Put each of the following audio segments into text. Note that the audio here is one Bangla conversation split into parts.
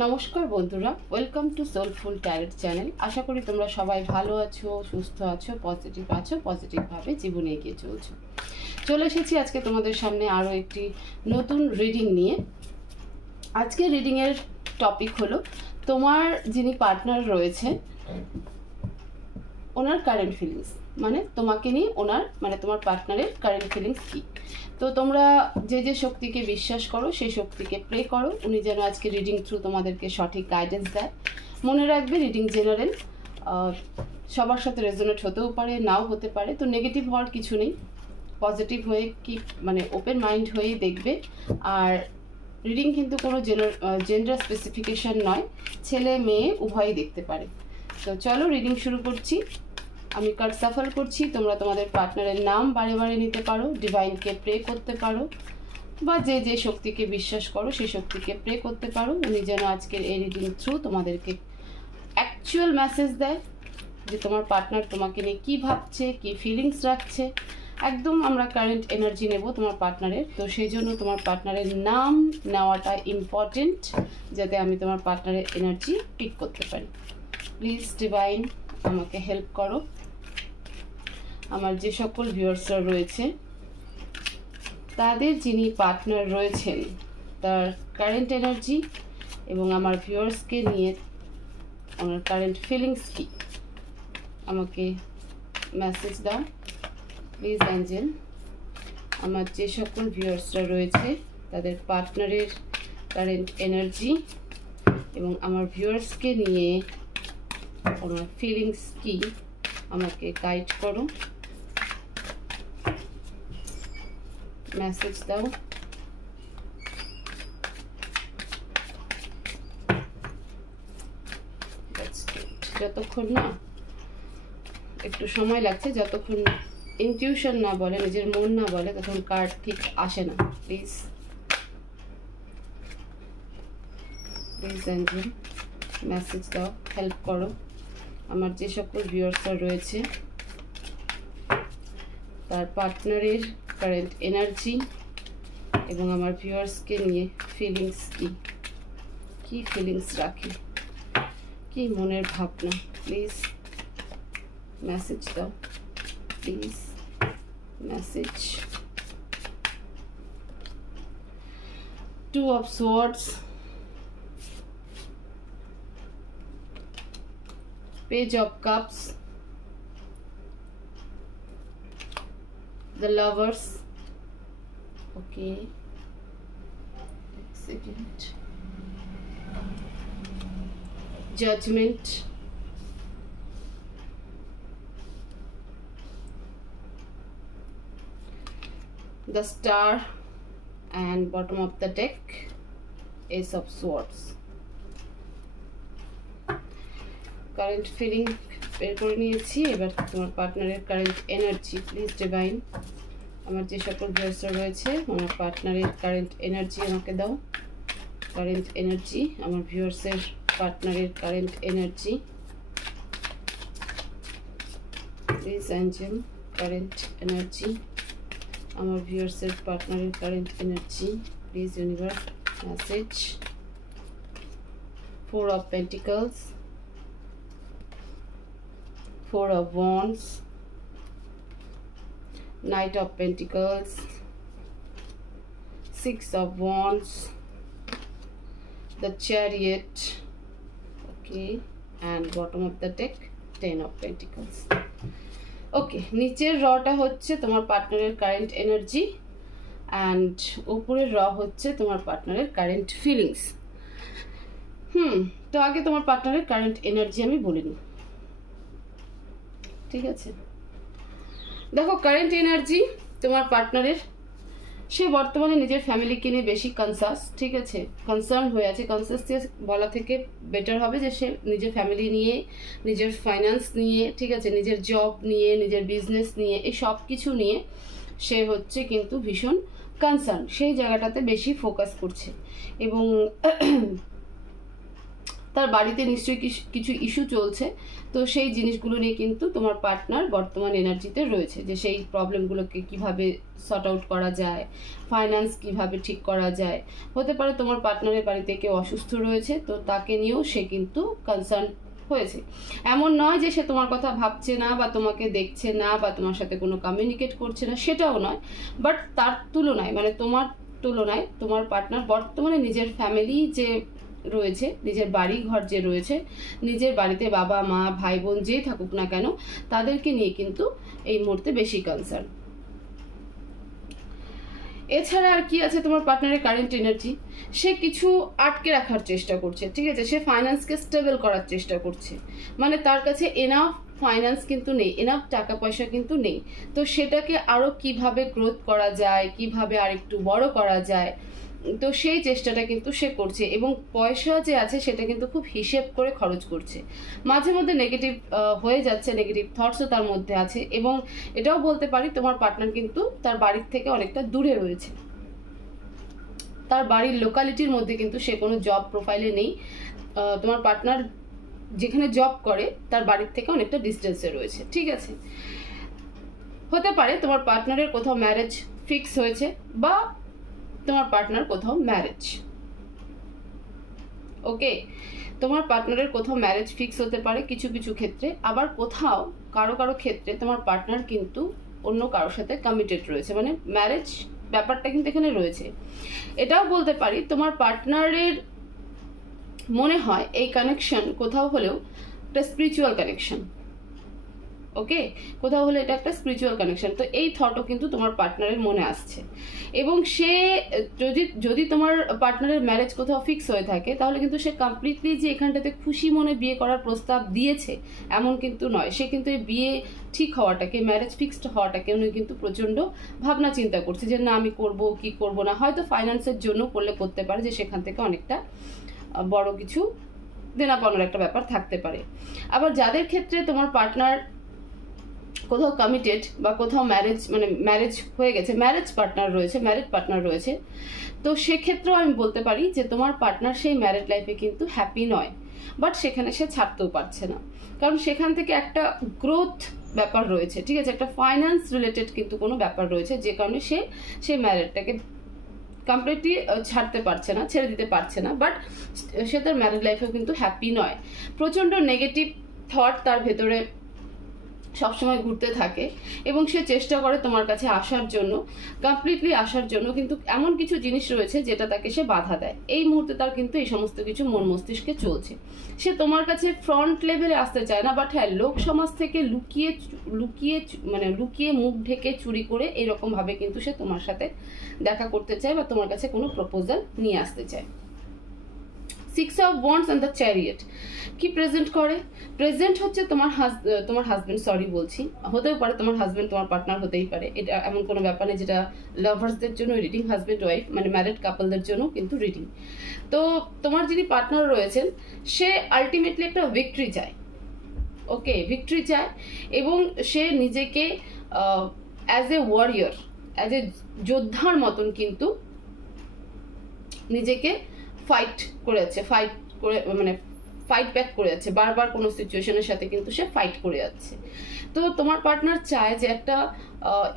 নমস্কার বন্ধুরা, welcome to soulful tarot channel. আশা করি তোমরা সবাই ভালো আছো, সুস্থ আছো, পজিটিভভাবে জীবনে এগিয়ে চলছো। চলে এসেছি আজকে তোমাদের সামনে আরও একটি নতুন রিডিং নিয়ে। আজকে রিডিংয়ের টপিক হলো তোমার যিনি পার্টনার রয়েছে ওনার কারেন্ট ফিলিংস, মানে তোমাকে নিয়ে ওনার মানে তোমার পার্টনারের কারেন্ট ফিলিংস কী। তো তোমরা যে যে শক্তিকে বিশ্বাস করো সেই শক্তিকে প্রে করো, উনি যেন আজকে রিডিং থ্রু তোমাদেরকে সঠিক গাইডেন্স দেয়। মনে রাখবে রিডিং জেনারেল, সবার সাথে রেজোনেট হতেও পারে, নাও হতে পারে। তো নেগেটিভ হওয়ার কিছু নেই, পজিটিভ হয়ে কি মানে ওপেন মাইন্ড হয়েই দেখবে। আর রিডিং কিন্তু কোনো জেন্ডার স্পেসিফিকেশন নয়, ছেলে মেয়ে উভয়ই দেখতে পারে। তো চলো রিডিং শুরু করছি। আমি কার্ড সাফল করছি। তোমরা তোমাদের পার্টনারের নাম বারে বারে নিতে পারো, ডিভাইনকে প্রে করতে পারো, বা যে যে শক্তিকে বিশ্বাস করো সেই শক্তিকে প্রে করতে পারো। উনি যেন আজকের এই রিডিং থ্রু তোমাদেরকে অ্যাকচুয়াল মেসেজ দেয় যে তোমার পার্টনার তোমাকে নিয়ে কী ভাবছে, কী ফিলিংস রাখছে। একদম আমরা কারেন্ট এনার্জি নেব তোমার পার্টনারের। তো সেই জন্য তোমার পার্টনারের নাম নেওয়াটা ইম্পর্টেন্ট, যাতে আমি তোমার পার্টনারের এনার্জি পিক করতে পারি। প্লিজ ডিভাইন আমাকে হেল্প করো। আমার যে সকল ভিউয়ার্সরা রয়েছে তাদের যিনি পার্টনার রয়েছেন তার কারেন্ট এনার্জি এবং আমার ভিউয়ার্সকে নিয়ে আমার কারেন্ট ফিলিংস কি, আমাকে মেসেজ দাও প্লিজ অ্যাঞ্জেল। আমার যে সকল ভিউয়ার্সরা রয়েছে তাদের পার্টনারের কারেন্ট এনার্জি এবং আমার ভিউয়ার্সকে নিয়ে আমার ফিলিংস কি, আমাকে গাইড করো, মেসেজ দাও। যতক্ষণ না একটু সময় লাগছে, যতক্ষণ ইনটিউশন না বলে, নিজের মন না বলে, তখন কার্ড ঠিক আসে না। প্লিজ অ্যাঞ্জেল মেসেজ দাও, হেল্প করো। আমার যে সকল ভিউয়ার্সরা রয়েছে তার পার্টনারের কারেন্ট এনার্জি এবং আমার ভিউয়ার্সকে নিয়ে ফিলিংস কি ফিলিংস রাখে, কি মনের ভাবনা। প্লিজ মেসেজ দাও, please message. Two of swords, page of cups, the lovers. Okay, second, judgment, the star, and bottom of the deck ace of swords. Current feeling বের করে নিয়েছি। এবার তোমার পার্টনারের কারেন্ট এনার্জি প্লিজ ডিভাইন। আমার যে সকল ভিউয়ার্সরা রয়েছে আমার পার্টনারের কারেন্ট এনার্জি আমাকে দাও। কারেন্ট এনার্জি, আমার ভিউয়ার্সের পার্টনারের current energy please Angel. Current energy, আমার ভিউয়ার্সের পার্টনারের current energy please universe message. Four of pentacles, Four of Wands, Knight of Pentacles, Six of Wands, the Chariot, okay, and bottom of the deck Ten of Pentacles. ওকে, নিচের রটা হচ্ছে তোমার পার্টনারের কারেন্ট এনার্জি অ্যান্ড উপরের র হচ্ছে তোমার পার্টনারের কারেন্ট ফিলিংস। তো আগে তোমার পার্টনারের কারেন্ট এনার্জি আমি বলিনি, ঠিক আছে? দেখো, কারেন্ট এনার্জি তোমার পার্টনারের, সে বর্তমানে নিজের ফ্যামিলিকে নিয়ে বেশি কনসাস, ঠিক আছে, কনসার্ন হয়ে আছে। কনসাসনেস বলা থেকে বেটার হবে যে সে নিজের ফ্যামিলি নিয়ে, নিজের ফাইন্যান্স নিয়ে, ঠিক আছে, নিজের জব নিয়ে, নিজের বিজনেস নিয়ে, এই সব কিছু নিয়ে সে হচ্ছে কিন্তু ভীষণ কনসার্ন, সেই জায়গাটাতে বেশি ফোকাস করছে। এবং তার বাড়িতে নিশ্চয়ই কিছু ইস্যু চলছে, তো সেই জিনিসগুলো নিয়ে কিন্তু তোমার পার্টনার বর্তমান এনার্জিতে রয়েছে, যে সেই প্রবলেমগুলোকে কিভাবে সর্ট আউট করা যায়, ফাইন্যান্স কিভাবে ঠিক করা যায়। হতে পারে তোমার পার্টনারের বাড়িতে কেউ অসুস্থ রয়েছে, তো তাকে নিয়েও সে কিন্তু কনসার্ন হয়েছে। এমন নয় যে সে তোমার কথা ভাবছে না বা তোমাকে দেখছে না বা তোমার সাথে কোনো কমিউনিকেট করছে না, সেটাও নয়, বাট তার তুলনায় মানে তোমার তুলনায় তোমার পার্টনার বর্তমানে নিজের ফ্যামিলি যে রয়েছে, নিজের বাড়ি ঘর যে রয়েছে, নিজের বাড়িতে বাবা মা ভাই বোন যেই থাকুক না কেন তাদেরকে নিয়ে কিন্তু এই মুহূর্তে বেশি কনসার্ন। এছাড়া আর কি আছে তোমার পার্টনারের কারেন্ট এনার্জি, সে কিছু আটকে রাখার চেষ্টা করছে, ঠিক আছে, সে ফাইন্যান্সকে স্টেবল করার চেষ্টা করছে, মানে তার কাছে এনাফ ফাইন্যান্স কিন্তু নেই, এনাফ টাকা পয়সা কিন্তু নেই, তো সেটাকে আরো কিভাবে গ্রোথ করা যায়, কিভাবে আর একটু বড় করা যায়, তো সেই চেষ্টাটা কিন্তু সে করছে। এবং পয়সা যে আছে সেটা কিন্তু খুব হিসেব করে খরচ করছে, মাঝে মধ্যে নেগেটিভ হয়ে যাচ্ছে, নেগেটিভ থটসও তার মধ্যে আছে। এবং এটাও বলতে পারি তোমার পার্টনার কিন্তু তার বাড়ির থেকে অনেকটা দূরে রয়েছে, তার বাড়ির লোকালিটির মধ্যে কিন্তু সে কোনো জব প্রোফাইলে নেই। তোমার পার্টনার যেখানে জব করে তার বাড়ির থেকে অনেকটা ডিস্টেন্সে রয়েছে, ঠিক আছে। হতে পারে তোমার পার্টনারের কোথাও ম্যারেজ ফিক্স হয়েছে বা তোমার পার্টনার কোথাও ম্যারেজ, ওকে, তোমার পার্টনারের কোথাও ম্যারেজ ফিক্স হতে পারে কিছু কিছু ক্ষেত্রে, আবার কোথাও কারো কারো ক্ষেত্রে তোমার পার্টনার কিন্তু অন্য কারোর সাথে কমিটেড রয়েছে, মানে ম্যারেজ ব্যাপারটা কিন্তু এখানে রয়েছে। এটাও বলতে পারি তোমার পার্টনারের মনে হয় এই কানেকশন কোথাও হলেও একটা স্পিরিচুয়াল কানেকশন, ওকে, কোথাও হলে এটা একটা স্পিরিচুয়াল কানেকশন, তো এই থটও কিন্তু তোমার পার্টনারের মনে আসছে। এবং সে যদি তোমার পার্টনারের ম্যারেজ কোথাও ফিক্স হয়ে থাকে তাহলে কিন্তু সে কমপ্লিটলি যে এখানটাতে খুশি মনে বিয়ে করার প্রস্তাব দিয়েছে এমন কিন্তু নয়, সে কিন্তু এই বিয়ে ঠিক হওয়াটাকে, ম্যারেজ ফিক্সড হওয়াটাকে উনি কিন্তু প্রচন্ড ভাবনা চিন্তা করছে যে না আমি করব কি করব না, হয়তো ফাইন্যান্সের জন্য করলে করতে পারে, যে সেখান থেকে অনেকটা বড় কিছু দেনা পাওনার একটা ব্যাপার থাকতে পারে। আবার যাদের ক্ষেত্রে তোমার পার্টনার কোথাও কমিটেড বা কোথাও ম্যারেজ হয়ে গেছে, ম্যারেজ পার্টনার রয়েছে, তো সেক্ষেত্রেও আমি বলতে পারি যে তোমার পার্টনার সেই ম্যারেড লাইফে কিন্তু হ্যাপি নয়, বাট সেখানে সে ছাড়তেও পারছে না, কারণ সেখান থেকে একটা গ্রোথ ব্যাপার রয়েছে, ঠিক আছে, একটা ফাইন্যান্স রিলেটেড কিন্তু কোনো ব্যাপার রয়েছে, যে কারণে সে ম্যারেডটাকে কমপ্লিটলি ছেড়ে দিতে পারছে না, বাট সে তার ম্যারেড লাইফেও কিন্তু হ্যাপি নয়। প্রচন্ড নেগেটিভ থট তার ভেতরে সবসময় ঘুরতে থাকে এবং সে চেষ্টা করে তোমার কাছে কমপ্লিটলি আসার জন্য, কিন্তু এমন কিছু জিনিস রয়েছে যেটা তাকে সে বাধা দেয়। এই মুহূর্তে তার কিন্তু এই সমস্ত কিছু মন মস্তিষ্কে চলছে, সে তোমার কাছে ফ্রন্ট লেভেলে আসতে চায় না, বাট হ্যাঁ লোক সমাজ থেকে লুকিয়ে মুখ ঢেকে চুরি করে এরকম ভাবে কিন্তু সে তোমার সাথে দেখা করতে চায় বা তোমার কাছে কোনো প্রপোজাল নিয়ে আসতে চায়। 6 of Wands and the Chariot কি প্রেজেন্ট করে? প্রেজেন্ট হচ্ছে তোমার হাজবেন্ড, সরি বলছি, হতেও পারে তোমার হাজবেন্ড তোমার পার্টনার হতেই পারে, এটা এমন কোনো ব্যাপার নেই, যেটা লাভার্সদের জন্য রিডিং, হাজবেন্ড ওয়াইফ মানে ম্যারিড কাপলদের জন্য কিন্তু রিডিং। তো তোমার যিনি পার্টনার রয়েছেন সে আলটিমেটলি একটা ভিক্টরি চায়, ওকে, ভিক্টরি চায়, এবং সে নিজেকে as a warrior, as a যোদ্ধার মতন কিন্তু নিজেকে ফাইট ব্যাক করে যাচ্ছে, বারবার কোনো সিচুয়েশনের সাথে কিন্তু সে ফাইট করে যাচ্ছে। তো তোমার পার্টনার চায় যে একটা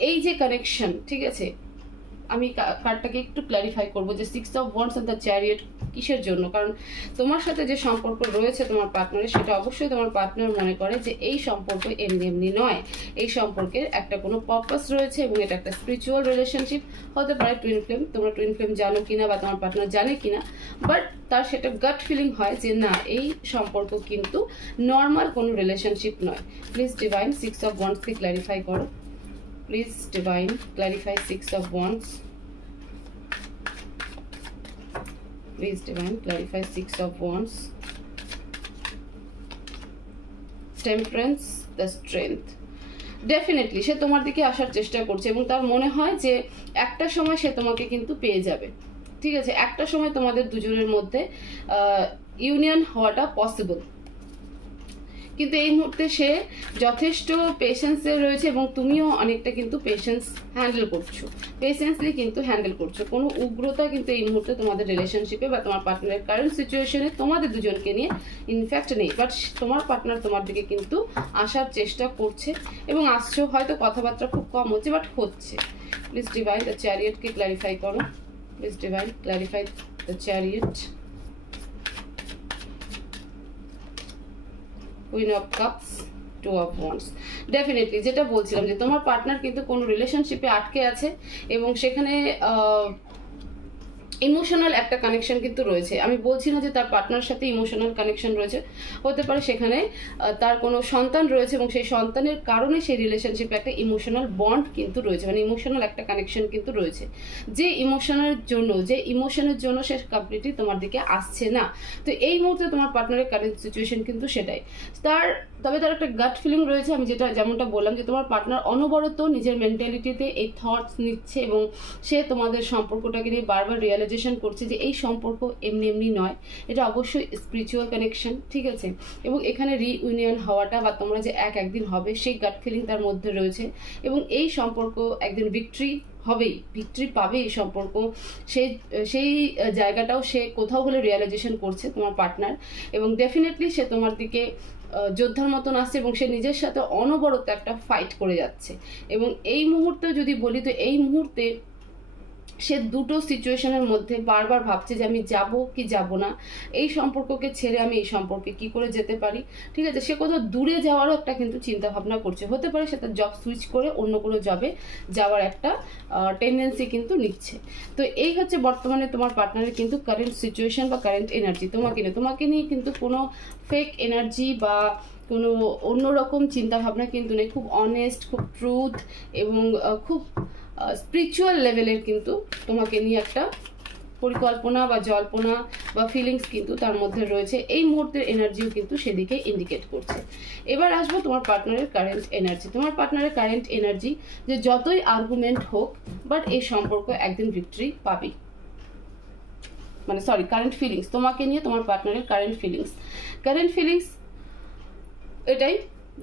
এই যে কানেকশন, ঠিক আছে, আমি কার্ডটাকে একটু ক্ল্যারিফাই করবো যে 6 of Wands and the Chariot কিসের জন্য, কারণ তোমার সাথে যে সম্পর্ক রয়েছে তোমার পার্টনারের, সেটা অবশ্যই তোমার পার্টনার মনে করে যে এই সম্পর্ক এমনি নয়, এই সম্পর্কের একটা কোনো পারপাস রয়েছে এবং এটা একটা স্পিরিচুয়াল রিলেশনশিপ হতে পারে। টুইন ফ্লেম, তোমরা টুইন ফ্লেম জানো কিনা বা তোমার পার্টনার জানে কিনা, বাট তার সেটা গাট ফিলিং হয় যে না এই সম্পর্ক কিন্তু নর্মাল কোনো রিলেশনশিপ নয়। প্লিজ ডিভাইন 6 of Wands কে ক্ল্যারিফাই করো, please divine clarify 6 of Wands, please divine clarify 6 of Wands, Temperance, the Strength। Definitely সে তোমার দিকে আসার চেষ্টা করছে এবং তার মনে হয় যে একটা সময় সে তোমাকে কিন্তু পেয়ে যাবে, ঠিক আছে, একটা সময় তোমাদের দুজনের মধ্যে ইউনিয়ন হওয়াটা পসিবল, কিন্তু এই মুহূর্তে সে যথেষ্ট পেশেন্সে রয়েছে এবং তুমিও অনেকটা কিন্তু পেশেন্স হ্যান্ডেল করছো, পেশেন্সলি কিন্তু হ্যান্ডেল করছো। কোনো উগ্রতা কিন্তু এই মুহূর্তে তোমাদের রিলেশনশিপে বা তোমার পার্টনারের কারেন্ট সিচুয়েশনে তোমাদের দুজনকে নিয়ে ইনফ্যাক্ট নেই, বাট তোমার পার্টনার তোমার দিকে কিন্তু আসার চেষ্টা করছে এবং আসছো। হয়তো কথাবার্তা খুব কম হচ্ছে, বাট হচ্ছে। প্লিজ ডিভাইন দ্য চ্যারিয়টকে ক্ল্যারিফাই করো। Please divine clarify the chariot. Queen of cups, two of wands. Definitely যেটা বলছিলাম যে তোমার পার্টনার কিন্তু কোনো রিলেশনশিপে আটকে আছে এবং সেখানে ইমোশনাল একটা কানেকশন কিন্তু রয়েছে। আমি বলছি না যে তার পার্টনারের সাথে ইমোশনাল কানেকশন রয়েছে, হতে পারে সেখানে তার কোনো সন্তান রয়েছে এবং সেই সন্তানের কারণে সেই রিলেশনশিপে একটা ইমোশনাল বন্ড কিন্তু রয়েছে, মানে ইমোশনাল একটা কানেকশন কিন্তু রয়েছে। যে ইমোশনের জন্য সে কমপ্লিটলি তোমার দিকে আসছে না। তো এই মুহূর্তে তোমার পার্টনারের কারেন্ট সিচুয়েশন কিন্তু সেটাই। তবে তার একটা গাট ফিলিং রয়েছে। আমি যেমনটা বললাম যে তোমার পার্টনার অনবরত নিজের মেন্টালিটিতে এই থটস নিচ্ছে এবং সে তোমাদের সম্পর্কটাকে নিয়ে বারবার রিয়েলাইজেশন করছে যে এই সম্পর্ক এমনি এমনি নয়, এটা অবশ্যই স্পিরিচুয়াল কানেকশন, ঠিক আছে। এবং এখানে রিইউনিয়ন হওয়াটা বা তোমরা যে একদিন হবে সেই গাট ফিলিং তার মধ্যে রয়েছে এবং এই সম্পর্ক একদিন ভিক্টরি পাবে এই সম্পর্ক। সেই জায়গাটাও সে কোথাও হলে রিয়েলাইজেশন করছে তোমার পার্টনার এবং ডেফিনেটলি সে তোমার দিকে যোদ্ধার মতন আসছে এবং সে নিজের সাথে অনবরত একটা ফাইট করে যাচ্ছে। এবং এই মুহূর্তে যদি বলি তো এই মুহূর্তে সে দুটো সিচুয়েশনের মধ্যে বারবার ভাবছে যে আমি যাব কি যাব না, এই সম্পর্ককে ছেড়ে আমি এই সম্পর্কে কি করে যেতে পারি, ঠিক আছে। সে কোথাও দূরে যাওয়ারও একটা কিন্তু চিন্তা ভাবনা করছে, হতে পারে সে তার জব সুইচ করে অন্য কোনো জবে যাওয়ার একটা টেন্ডেন্সি কিন্তু নিচ্ছে। তো এই হচ্ছে বর্তমানে তোমার পার্টনারের কিন্তু কারেন্ট সিচুয়েশন বা কারেন্ট এনার্জি। তোমাকে নিয়ে কিন্তু কোনো ফেক এনার্জি বা কোনো অন্যরকম চিন্তাভাবনা কিন্তু নেই। খুব অনেস্ট, খুব ট্রুথ এবং খুব স্পিরিচুয়াল লেভেলের কিন্তু তোমাকে নিয়ে একটা পরিকল্পনা বা জল্পনা বা ফিলিংস কিন্তু তার মধ্যে রয়েছে। এই মুহূর্তের এনার্জিও কিন্তু সেদিকে ইন্ডিকেট করছে। এবার আসবো তোমার পার্টনারের কারেন্ট এনার্জি। তোমার পার্টনারের কারেন্ট এনার্জি যে যতই আর্গুমেন্ট হোক বাট এই সম্পর্ক একদিন ভিক্টরি পাবেই, মানে কারেন্ট ফিলিংস তোমাকে নিয়ে তোমার পার্টনারের কারেন্ট ফিলিংস এটাই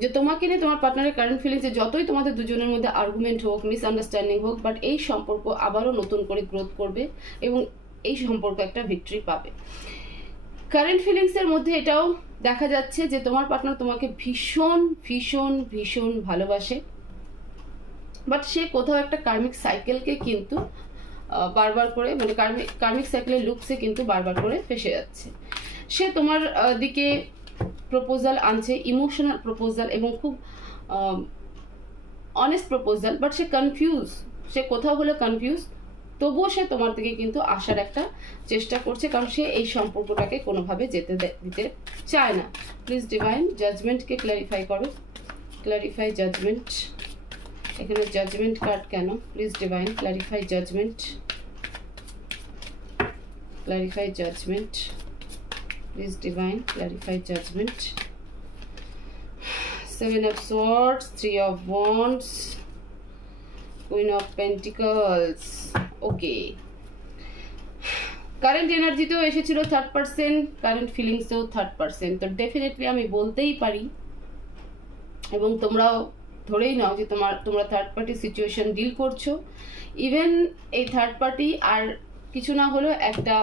যে তোমাকে নিয়ে তোমার পার্টনারের কারেন্ট ফিলিংসে যতই তোমাদের দুজনের মধ্যে আর্গুমেন্ট হোক, মিসআন্ডারস্ট্যান্ডিং হোক, বাট এই সম্পর্ক আবারও নতুন করে গ্রোথ করবে এবং এই সম্পর্ক একটা ভিক্টরি পাবে। কারেন্ট ফিলিংসের মধ্যে এটাও দেখা যাচ্ছে যে তোমার পার্টনার তোমাকে ভীষণ ভীষণ ভীষণ ভালোবাসে, বাট সে কোথাও একটা কার্মিক সাইকেলকে কিন্তু বারবার করে, মানে কার্মিক সাইকেলের লুপসে কিন্তু বারবার করে ফেসে যাচ্ছে। সে তোমার দিকে প্রপোজাল আনছে, ইমোশনাল প্রপোজাল এবং খুব অনেস্ট প্রপোজাল, বাট সে কোথাও হলে কনফিউজ, তবুও সে তোমার দিকে কিন্তু আসার একটা চেষ্টা করছে, কারণ সে এই সম্পর্কটাকে কোনোভাবে যেতে দিতে চায় না। প্লিজ ডিভাইন জাজমেন্টকে ক্ল্যারিফাই করো। Clarify judgment. এখানে জাজমেন্ট কার্ড কেন? Please divine clarify judgment. Clarify judgment. Please divine clarify judgment. 7 of swords, 3 of wands, Queen of pentacles. Okay, current এনার্জিতেও এসেছিল 3%, কারেন্ট ফিলিংসেও 3%। তো ডেফিনেটলি আমি বলতেই পারি এবং তোমরাও ধরেই নাও যে তোমরা থার্ড পার্টি সিচুয়েশন ডিল করছো। ইভেন এই থার্ড পার্টি আর কিছু না হলেও একটা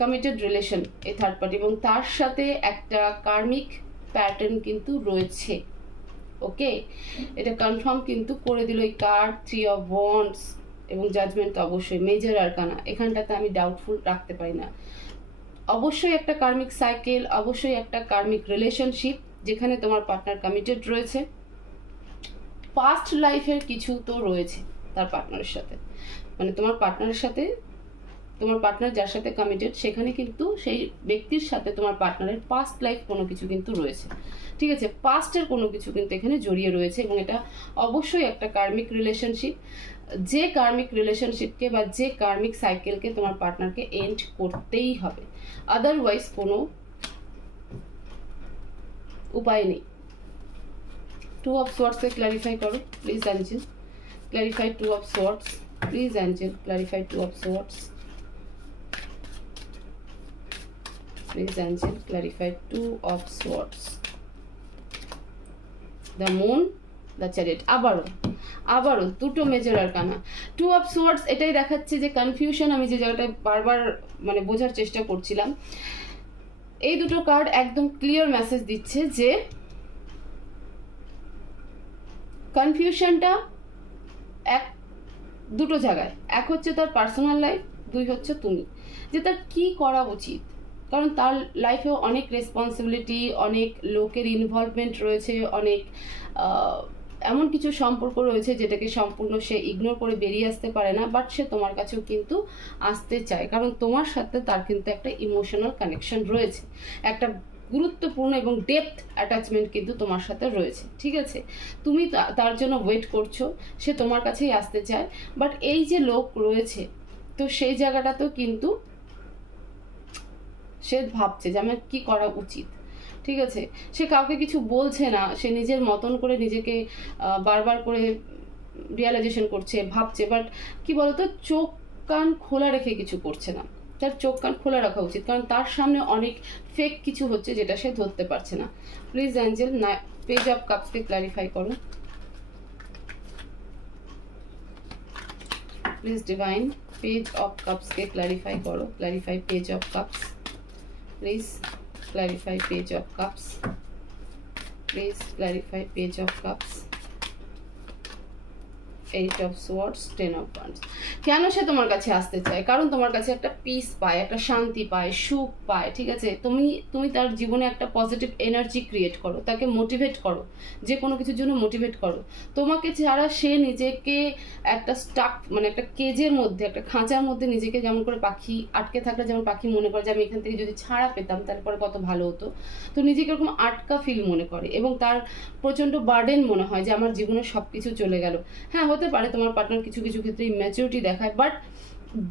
কমিটেড রিলেশন এই থার্ড পার্টি, এবং তার সাথে একটা কার্মিক প্যাটার্ন কিন্তু রয়েছে। ওকে, এটা কনফার্ম কিন্তু করে দিল এই কার্ড 3 of wands এবং জাজমেন্ট। অবশ্যই মেজর আরকানা, এখানটাতে আমি ডাউটফুল রাখতে পারি না। অবশ্যই একটা কার্মিক সাইকেল, অবশ্যই একটা কার্মিক রিলেশনশিপ যেখানে তোমার পার্টনার কমিটেড রয়েছে। পাস্ট লাইফের কিছু তো রয়েছে তার পার্টনারের সাথে, মানে তোমার পার্টনার যার সাথে কমিটেড সেখানে কিন্তু সেই ব্যক্তির সাথে তোমার পার্টনারের পাস্ট লাইফ কোনো কিছু কিন্তু রয়েছে, ঠিক আছে। পাস্টের কোনো কিছু কিন্তু এখানে জড়িয়ে রয়েছে এবং এটা অবশ্যই একটা কার্মিক রিলেশনশিপ। যে কার্মিক রিলেশনশিপকে বা যে কার্মিক সাইকেলকে তোমার পার্টনারকে এন্ড করতেই হবে, আদারওয়াইজ কোনো উপায় নেই। 2 of swords কে ক্ল্যারিফাই করো please Angel. Clarify 2 of swords please Angel. Clarify 2 of swords। Please Angel clarify 2 of swords, the moon, the chariot। আবারও দুটো মেজর আরকানা, 2 of swords। এটাই দেখাচ্ছে যে কনফিউশন, আমি যে জায়গাটা বারবার মানে বোঝার চেষ্টা করছিলাম, এই দুটো কার্ড একদম ক্লিয়ার মেসেজ দিচ্ছে যে কনফিউশনটা দুটো জায়গায়, এক হচ্ছে তার পার্সোনাল লাইফ, 2 হচ্ছে তুমি, যে তার কি করা উচিত। কারণ তার লাইফেও অনেক রেসপন্সিবিলিটি, অনেক লোকের ইনভলভমেন্ট রয়েছে, অনেক এমন কিছু সম্পর্ক রয়েছে যেটাকে সম্পূর্ণ সে ইগনোর করে বেরিয়ে আসতে পারে না, বাট সে তোমার কাছেও কিন্তু আসতে চায়, কারণ তোমার সাথে তার কিন্তু একটা ইমোশনাল কানেকশন রয়েছে, একটা গুরুত্বপূর্ণ এবং ডেপথ অ্যাটাচমেন্ট কিন্তু তোমার সাথে রয়েছে। ঠিক আছে, তুমি তার জন্য ওয়েট করছো, সে তোমার কাছেই আসতে চায়, বাট এই যে লোক রয়েছে, তো সেই জায়গাটাতেও কিন্তু সে ভাবছে যে আমার কি করা উচিত। ঠিক আছে, সে কাউকে কিছু বলছে না, সে নিজের মতন করে নিজেকে বারবার করে রিয়ালাইজেশন করছে, ভাবছে, বাট কি বলতো, চোখ কান খোলা রেখে কিছু করছে না। তার চোখ কান খোলা রাখা উচিত, কারণ তার সামনে অনেক ফেক কিছু হচ্ছে যেটা সে ধরতে পারছে না। প্লিজ অ্যাঞ্জেল পেজ অফ কাপসকে ক্ল্যারিফাই করো, প্লিজ ডিভাইন পেজ অফ কাপসকে ক্ল্যারিফাই করো, clarify page of cups, please clarify page of cups, please clarify page of cups, 8 of swords, 10 of wands। কেন সে তোমার কাছে আসতে চায়? কারণ তোমার কাছে একটা পিস পায়, একটা শান্তি পায়, সুখ পায়। ঠিক আছে, তুমি তার জীবনে একটা পজিটিভ এনার্জি ক্রিয়েট করো, তাকে মোটিভেট করো, যে কোনো কিছুর জন্য মোটিভেট করো। তোমাকে ছাড়া সে নিজেকে একটা স্টাক, মানে একটা কেজের মধ্যে, একটা খাঁচার মধ্যে নিজেকে, যেমন করে পাখি আটকে থাকলে যেমন পাখি মনে করে যে আমি এখান থেকে যদি ছাড়া পেতাম তারপরে কত ভালো হতো, তো নিজেকে এরকম আটকা ফিল মনে করে এবং তার প্রচণ্ড বার্ডেন মনে হয় যে আমার জীবনে সব কিছু চলে গেল। হ্যাঁ, হতে পারে তোমার পার্টনার কিছু কিছু ক্ষেত্রে ইম্যাচুরিটি দেখায়, বাট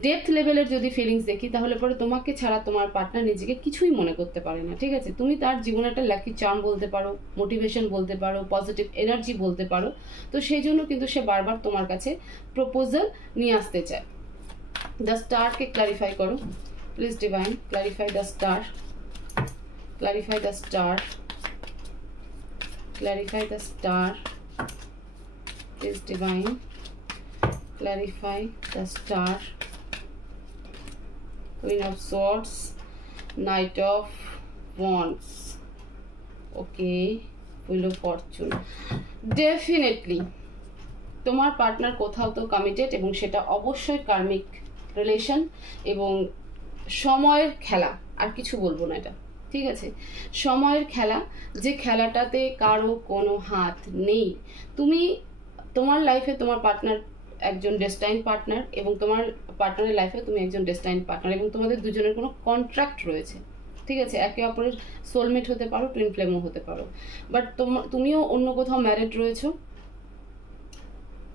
ডেপথ লেভেলের যদি ফিলিংস দেখি তাহলে পরে তোমাকে ছাড়া তোমার পার্টনার নিজেকে কিছুই মনে করতে পারে না। ঠিক আছে, তুমি তার জীবনে একটা লাকি চার্ম বলতে পারো, মোটিভেশন বলতে পারো, পজিটিভ এনার্জি বলতে পারো। তো সেই জন্য কিন্তু সে বারবার তোমার কাছে প্রপোজাল নিয়ে আসতে চায়। দ্য স্টারকে ক্লারিফাই করো, please divine clarify the star, clarify the star, clarify the star, please divine clarify the star, Queen of Swords, Knight of Wands, okay, Wheel of Fortune। Definitely তোমার পার্টনার কোথাও তো কমিটেড, এবং সেটা অবশ্যই কার্মিক রিলেশন এবং সময়ের খেলা, আর কিছু বলবো না এটা। ঠিক আছে, সময়ের খেলা, যে খেলাটাতে কারো কোনো হাত নেই। তোমার লাইফে তোমার পার্টনার একজন ডেস্টাইন পার্টনার, এবং তোমার পার্টনারের লাইফে তুমি একজন ডেস্টাইন পার্টনার, এবং তোমাদের দুজনের কোনো কন্ট্রাক্ট রয়েছে। ঠিক আছে, একে অপরের সোলমেট হতে পারো, টুইন ফ্লেমও হতে পারো, বাট তুমিও অন্য কোথাও ম্যারিড রয়েছো,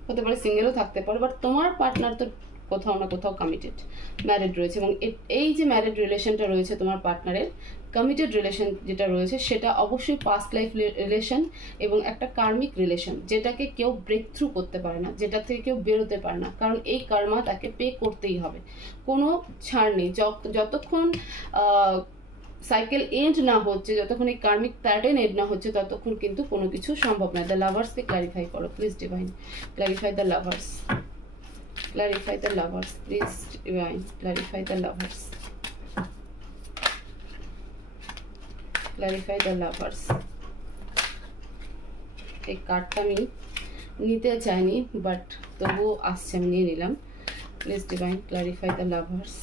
হতে পারে সিঙ্গেলও থাকতে পারো, বাট তোমার পার্টনার তো কোথাও না কোথাও কমিটেড ম্যারিড রয়েছে। এবং এই যে ম্যারিড রিলেশনটা রয়েছে তোমার পার্টনারের, কমিটেড রিলেশন যেটা রয়েছে, সেটা অবশ্যই পাস্ট লাইফ রিলেশন এবং একটা কার্মিক রিলেশন, যেটাকে কেউ ব্রেক থ্রু করতে পারে না, যেটা থেকে কেউ বেরোতে পারে না, কারণ এই কর্মা তাকে পে করতেই হবে, কোনো ছাড় নেই। যতক্ষণ সাইকেল এন্ড না হচ্ছে, যতক্ষণ এই কার্মিক প্যাটার্ন এন্ড না হচ্ছে, ততক্ষণ কিন্তু কোনো কিছু সম্ভব নয়। দ্য লাভার্সকে ক্লারিফাই করো, please divine clarify the lovers, clarify the lovers, please divine clarify the lovers, clarify the lovers। এই কার্ডটা আমি নিতে চাইনি, বাট তবুও আসছে, আমি নিয়ে নিলাম। Please divine clarify the lovers,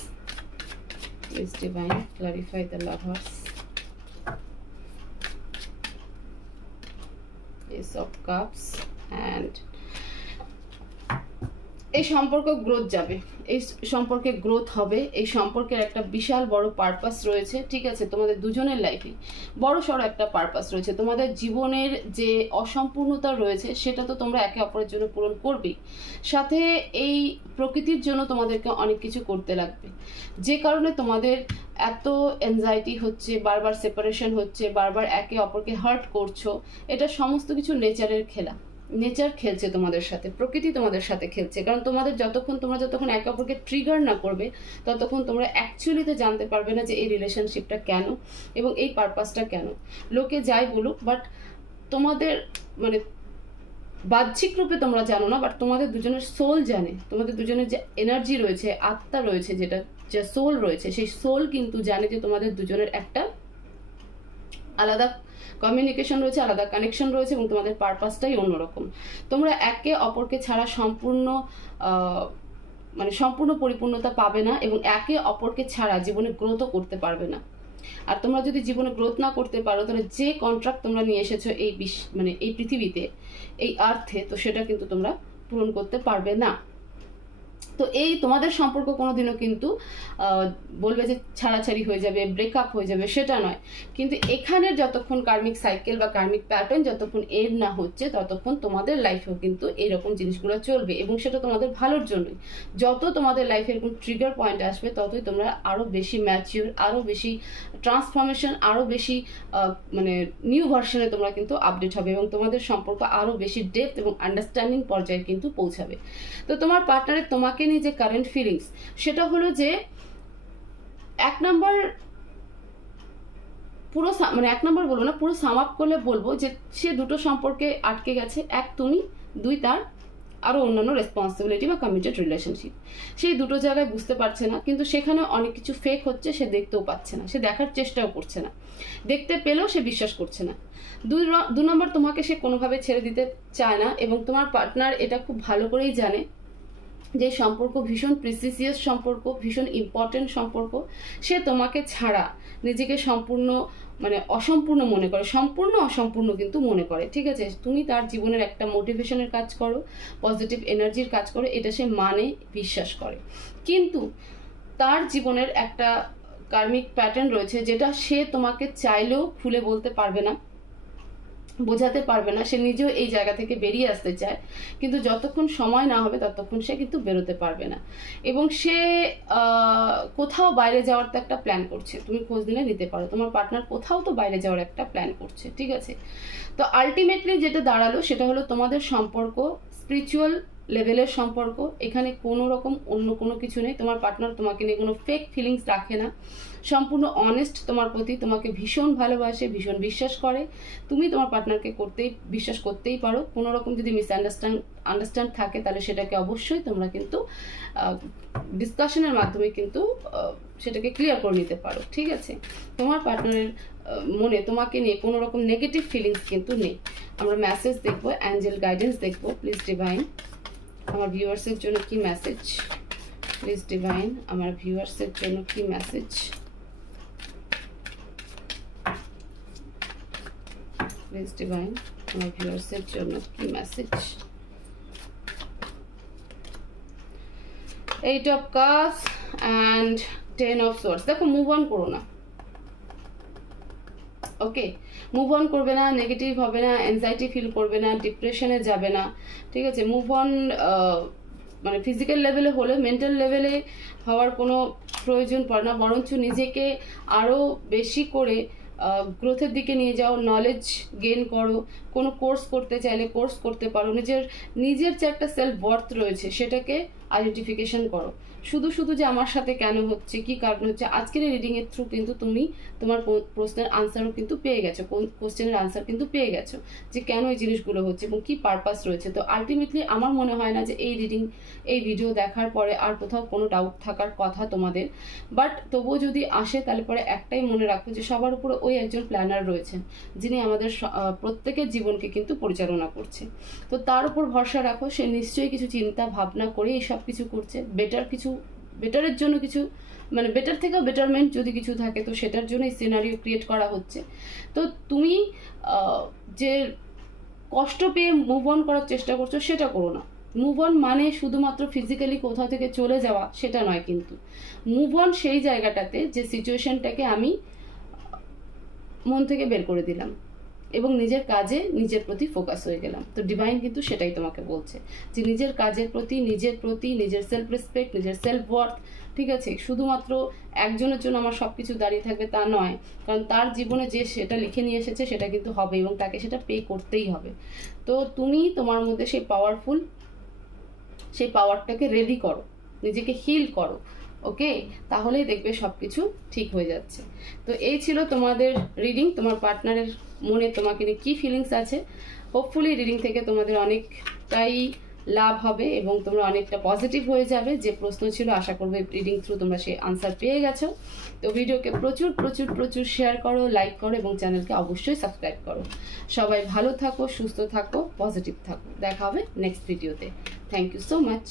please divine clarify the lovers, Ace of Cups, and এই সম্পর্ক গ্রোথ যাবে, এই সম্পর্কে গ্রোথ হবে, এই সম্পর্কের একটা বিশাল বড় পারপাস রয়েছে। ঠিক আছে, তোমাদের দুজনের লাইফে বড় সড়ো একটা পারপাস রয়েছে। তোমাদের জীবনের যে অসম্পূর্ণতা রয়েছে সেটা তো তোমরা একে অপরের জন্য পূরণ করবেই, সাথে এই প্রকৃতির জন্য তোমাদেরকে অনেক কিছু করতে লাগবে, যে কারণে তোমাদের এত অ্যাংজাইটি হচ্ছে, বারবার সেপারেশন হচ্ছে, বারবার একে অপরকে হার্ট করছো। এটা সমস্ত কিছু নেচারের খেলা। নেচার খেলছে তোমাদের সাথে, প্রকৃতি তোমাদের সাথে খেলছে। কারণ তোমরা যতক্ষণ একে অপরকে ট্রিগার না করবে ততক্ষণ তোমরা অ্যাকচুয়ালিতে জানতে পারবে না যে এই রিলেশনশিপটা কেন এবং এই পারপাসটা কেন। লোকে যাই বলুক, বাট তোমাদের মানে বাহ্যিক রূপে তোমরা জানো না, বাট তোমাদের দুজনের সোল জানে। তোমাদের দুজনের যে এনার্জি রয়েছে, আত্মা রয়েছে, যেটা যে সোল রয়েছে, সেই সোল কিন্তু জানে যে তোমাদের দুজনের একটা আলাদা কমিউনিকেশন রয়েছে, আলাদা কানেকশন রয়েছে এবং তোমাদের পারপাসটাই অন্যরকম। তোমরা একে অপরকে ছাড়া সম্পূর্ণ পরিপূর্ণতা পাবে না এবং একে অপরকে ছাড়া জীবনে গ্রোথও করতে পারবে না। আর তোমরা যদি জীবনে গ্রোথ না করতে পারো, তাহলে যে কন্ট্রাক্ট তোমরা নিয়ে এসেছো এই পৃথিবীতে, এই আর্থে, তো সেটা কিন্তু তোমরা পূরণ করতে পারবে না। তো এই তোমাদের সম্পর্ক কোনোদিনও কিন্তু বলবে যে ছাড়াছাড়ি হয়ে যাবে, ব্রেকআপ হয়ে যাবে, সেটা নয়। কিন্তু এখানের যতক্ষণ কার্মিক সাইকেল বা কার্মিক প্যাটার্ন যতক্ষণ এর না হচ্ছে, ততক্ষণ তোমাদের লাইফেও কিন্তু এইরকম জিনিসগুলো চলবে এবং সেটা তোমাদের ভালোর জন্যই। যত তোমাদের লাইফে এরকম ট্রিগার পয়েন্ট আসবে, ততই তোমরা আরও বেশি ম্যাচিওর, আরও বেশি ট্রান্সফরমেশন, আরও বেশি নিউ ভার্সনে তোমরা কিন্তু আপডেট হবে এবং তোমাদের সম্পর্ক আরও বেশি ডেপথ এবং আন্ডারস্ট্যান্ডিং পর্যায়ে কিন্তু পৌঁছাবে। তো তোমার পার্টনারের তোমাকে নিয়ে যে কারেন্ট ফিলিংস, সেটা হলো যে এক নম্বর বলবো না, পুরো সাম আপ করলে বলবো যে সে দুটো সম্পর্কে আটকে গেছে। এক তুমি, দুই তার আরো অন্যান্য রেসপন্সিবিলিটি বা কমিটেড রিলেশনশিপ। সেই দুটো জায়গায় বুঝতে পারছে না, কিন্তু সেখানে অনেক কিছু ফেক হচ্ছে, সে দেখতেও পাচ্ছে না, সে দেখার চেষ্টাও করছে না, দেখতে পেলেও সে বিশ্বাস করছে না। দু নম্বর, তোমাকে সে কোনোভাবে ছেড়ে দিতে চায় না এবং তোমার পার্টনার এটা খুব ভালো করেই জানে যে সম্পর্ক ভীষণ প্রিসিসিয়াস সম্পর্ক, ভীষণ ইম্পর্টেন্ট সম্পর্ক। সে তোমাকে ছাড়া নিজেকে সম্পূর্ণ অসম্পূর্ণ মনে করে, সম্পূর্ণ অসম্পূর্ণ কিন্তু মনে করে। ঠিক আছে, তুমি তার জীবনের একটা মোটিভেশনের কাজ করো, পজিটিভ এনার্জির কাজ করো, এটা সে বিশ্বাস করে। কিন্তু তার জীবনের একটা কার্মিক প্যাটার্ন রয়েছে, যেটা সে তোমাকে চাইলেও খুলে বলতে পারবে না, বোঝাতে পারবে না। সে নিজেও এই জায়গা থেকে বেরিয়ে আসতে চায়, কিন্তু যতক্ষণ সময় না হবে ততক্ষণ সে কিন্তু বেরোতে পারবে না। এবং সে কোথাও বাইরে যাওয়ার তো একটা প্ল্যান করছে, তুমি খোঁজ দিলে নিতে পারো। তোমার পার্টনার কোথাও তো বাইরে যাওয়ার একটা প্ল্যান করছে। ঠিক আছে, তো আলটিমেটলি যেটা দাঁড়ালো সেটা হলো তোমাদের সম্পর্ক স্পিরিচুয়াল লেভেলের সম্পর্ক। এখানে কোনো রকম অন্য কোনো কিছু নেই। তোমার পার্টনার তোমাকে নিয়ে কোনো ফেক ফিলিংস রাখে না, সম্পূর্ণ অনেস্ট তোমার প্রতি, তোমাকে ভীষণ ভালোবাসে, ভীষণ বিশ্বাস করে। তুমি তোমার পার্টনারকে বিশ্বাস করতেই পারো। কোনো রকম যদি আন্ডারস্ট্যান্ড থাকে, তাহলে সেটাকে অবশ্যই তোমরা কিন্তু ডিসকাশনের মাধ্যমে কিন্তু সেটাকে ক্লিয়ার করে নিতে পারো। ঠিক আছে, তোমার পার্টনারের মনে তোমাকে নিয়ে কোনো রকম নেগেটিভ ফিলিংস কিন্তু নেই। আমরা মেসেজ দেখবো, অ্যাঞ্জেল গাইডেন্স দেখবো। প্লিজ ডিভাইন, আমার ভিউয়ার্সের জন্য কি মেসেজ? প্লিজ ডিভাইন, আমার ভিউয়ার্সের জন্য কি মেসেজ? প্লিজ ডিভাইন, আমার ভিউয়ার্সের জন্য কি message? 8 of Cups and 10 of Swords। দেখো, মুভ অন করো না, ওকে? মুভ অন করবে না, নেগেটিভ হবে না, অ্যাংজাইটি ফিল করবে না, ডিপ্রেশনে যাবে না। ঠিক আছে, মুভ অন ফিজিক্যাল লেভেলে হলে মেন্টাল লেভেলে হওয়ার কোনো প্রয়োজন পড়ে না, বরঞ্চ নিজেকে আরও বেশি করে গ্রোথের দিকে নিয়ে যাও, নলেজ গেইন করো। কোনো কোর্স করতে চাইলে কোর্স করতে পারো। নিজের যে একটা সেলফ ওয়ার্থ রয়েছে সেটাকে আইডেন্টিফিকেশন করো। শুধু যে আমার সাথে কেন হচ্ছে, কি কারণ হচ্ছে, আজকের এই রিডিং এর থ্রু কিন্তু তুমি তোমার প্রশ্নের আনসারও কিন্তু পেয়ে গেছো, কোশ্চেনের আনসার কিন্তু পেয়ে গেছো যে কেন এই জিনিসগুলো হচ্ছে এবং কি পারপাস রয়েছে। তো আলটিমেটলি আমার মনে হয় না যে এই ভিডিও দেখার পরে আর কোথাও কোনো ডাউট থাকার কথা তোমাদের। বাট তবুও যদি আসে, তাহলে পরে একটাই মনে রাখো যে সবার উপরে ওই একজন প্ল্যানার রয়েছেন, যিনি আমাদের প্রত্যেকের জীবনকে কিন্তু পরিচালনা করছে। তো তার উপর ভরসা রাখো, সে নিশ্চয়ই কিছু চিন্তা ভাবনা করে এই সব কিছু করছে। বেটারের জন্য কিছু বেটার থেকেও বেটারমেন্ট যদি কিছু থাকে, তো সেটার জন্য এই সিনারিও ক্রিয়েট করা হচ্ছে। তো তুমি যে কষ্ট পেয়ে মুভ অন করার চেষ্টা করছো, সেটা করো না। মুভ অন মানে শুধুমাত্র ফিজিক্যালি কোথাও থেকে চলে যাওয়া, সেটা নয়। কিন্তু মুভ অন সেই জায়গাটাতে যে সিচুয়েশনটাকে আমি মন থেকে বের করে দিলাম এবং নিজের কাজে নিজের প্রতি ফোকাস হয়ে গেলাম। তো ডিভাইন কিন্তু সেটাই তোমাকে বলছে যে নিজের কাজের প্রতি, নিজের সেলফ রেসপেক্ট, নিজের সেলফ ওয়ার্থ, ঠিক আছে? শুধুমাত্র একজনের জন্য আমার সব কিছু দাঁড়িয়ে থাকবে তা নয়, কারণ তার জীবনে যে সেটা লিখে নিয়ে এসেছে সেটা কিন্তু হবে এবং তাকে সেটা পে করতেই হবে। তো তুমি তোমার মধ্যে সেই পাওয়ারটাকে রেডি করো, নিজেকে হিল করো, ওকে? তাহলেই দেখবে সব কিছু ঠিক হয়ে যাচ্ছে। তো এই ছিল তোমাদের রিডিং। তোমার পার্টনারের মনে তোমাকে নিয়ে কী ফিলিংস আছে। হোপফুলি রিডিং থেকে তোমাদের অনেকটাই লাভ হবে এবং তোমরা অনেকটা পজিটিভ হয়ে যাবে। যে প্রশ্ন ছিল, আশা করবো রিডিং থ্রু তোমরা সেই আনসার পেয়ে গেছো। তো ভিডিওকে প্রচুর প্রচুর প্রচুর শেয়ার করো, লাইক করো এবং চ্যানেলকে অবশ্যই সাবস্ক্রাইব করো। সবাই ভালো থাকো, সুস্থ থাকো, পজিটিভ থাকো। দেখা হবে নেক্সট ভিডিওতে। Thank you so much.